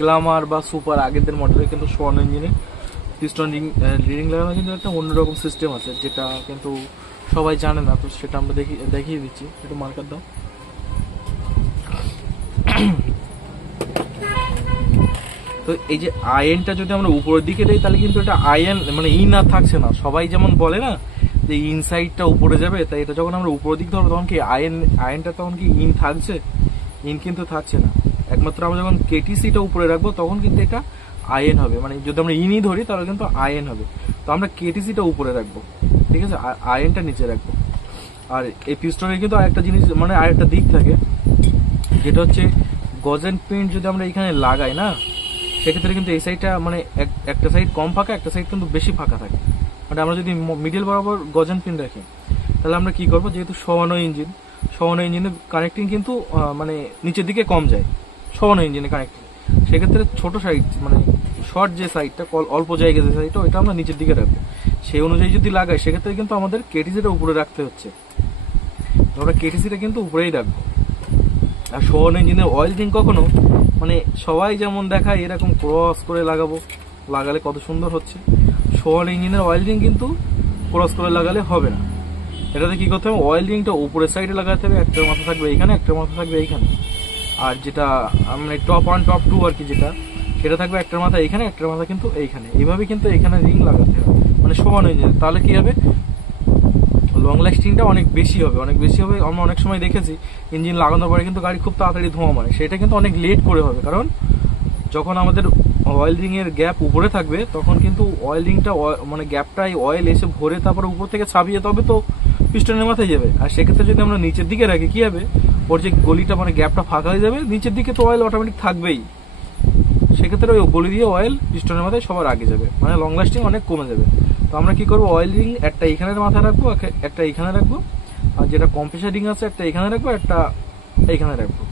Glamour বা super আগের মডেলের কিন্তু সোয়ান ইঞ্জিনে পিস্টন রিং লাগানো কিন্তু একটা অন্যরকম সিস্টেম আছে, যেটা কিন্তু সবাই জানে না। তো সেটা আমরা দেখিয়ে দিচ্ছি, একটু মার্কার দাও। তো এই যে আয়নটা যদি আমরা উপরের দিকে দিই তাহলে কিন্তু এটা আয়ন মানে ইন আর থাকছে না। সবাই যেমন বলে না যে ইনসাইডটা উপরে যাবে, তাই এটা যখন আমরা উপরের দিক ধরবো তখন কি আয়নটা তখন কি ইন থাকছে? ইন কিন্তু থাকছে না। একমাত্র আমরা যখন কেটিসিটা উপরে রাখবো তখন কিন্তু এটা আয়ন হবে, মানে যদি আমরা ইনই ধরি তাহলে কিন্তু আয়ন হবে। তো আমরা কেটিসিটা উপরে রাখবো, ঠিক আছে, আয়নটা নিচে রাখবো। আর এই পিস্টনের কিন্তু আরেকটা জিনিস মানে আরেকটা দিক থাকে, যেটা হচ্ছে গজেন পেইন্ট যদি আমরা এখানে লাগাই না, সেক্ষেত্রে কিন্তু এই সাইডটা মানে একটা সাইড কম ফাঁকা, একটা সাইড কিন্তু বেশি ফাঁকা থাকে। মানে আমরা যদি মিডিল বরাবর গজেন পেইন্ট রাখি তাহলে আমরা কি করবো, যেহেতু সমানো ইঞ্জিনের কানেক্টিং কিন্তু মানে নিচের দিকে কম যায় সমানো ইঞ্জিনের কানেক্টিং। সেক্ষেত্রে ছোট সাইড মানে শর্ট যে সাইডটা অল্প জায়গায় যে সাইডটা ওইটা আমরা নিচের দিকে রাখবো। সেই অনুযায়ী যদি লাগাই সেক্ষেত্রে কিন্তু আমাদের কেটিসিটা উপরে রাখতে হচ্ছে, আমরা কেটিসিটা কিন্তু উপরেই রাখবো। আর সোয়ান ইঞ্জিনের অয়েল রিং কখনো মানে সবাই যেমন দেখায় এরকম ক্রস করে লাগালে কত সুন্দর হচ্ছে, সোয়ান ইঞ্জিনের অয়েল রিং কিন্তু ক্রস করে লাগালে হবে না। এটাতে কি করতে হবে, অয়েল রিংটা উপরের সাইডে লাগাতে হবে, একটার মাথা থাকবে এইখানে, একটার মাথা থাকবে এইখানে। আর যেটা মানে টপ 1 টপ 2 আর কি, সেটা থাকবে একটার মাথা এইখানে, একটার মাথা কিন্তু এইখানে। এইভাবে কিন্তু এখানে রিং লাগাতে হবে মানে সমান ইঞ্জিন। তাহলে কি হবে, লং লাস্টিংটা অনেক বেশি হবে। আমরা অনেক সময় দেখেছি ইঞ্জিন লাগানোর পরে কিন্তু গাড়ি খুব তাড়াতাড়ি ধোঁয়া মারে, সেটা কিন্তু অনেক লেট করে হবে। কারণ যখন আমাদের অয়েল রিং এর গ্যাপ উপরে থাকবে তখন কিন্তু অয়েল রিংটা মানে গ্যাপটাই অয়েল এসে ভরে তারপরে উপর থেকে ছাপিয়ে তবে তো পিস্টনের মাথায় যাবে। আর সেক্ষেত্রে যদি আমরা নিচের দিকে রাখি কি হবে, ওর যে গলিটা মানে গ্যাপটা ফাঁকা হয়ে যাবে, নিচের দিকে তো অয়েল অটোমেটিক থাকবেই। সেক্ষেত্রে ওই গলি দিয়ে অয়েল পিস্টনের মাথায় সবার আগে যাবে, মানে লং লাস্টিং অনেক কমে যাবে। তো আমরা কি করবো, অয়েল রিং একটা এইখানের মাথায় রাখবো, একটা এইখানে রাখবো, আর যেটা কম্প্রেসার রিং আছে একটা এইখানে রাখবো, একটা এইখানে রাখবো।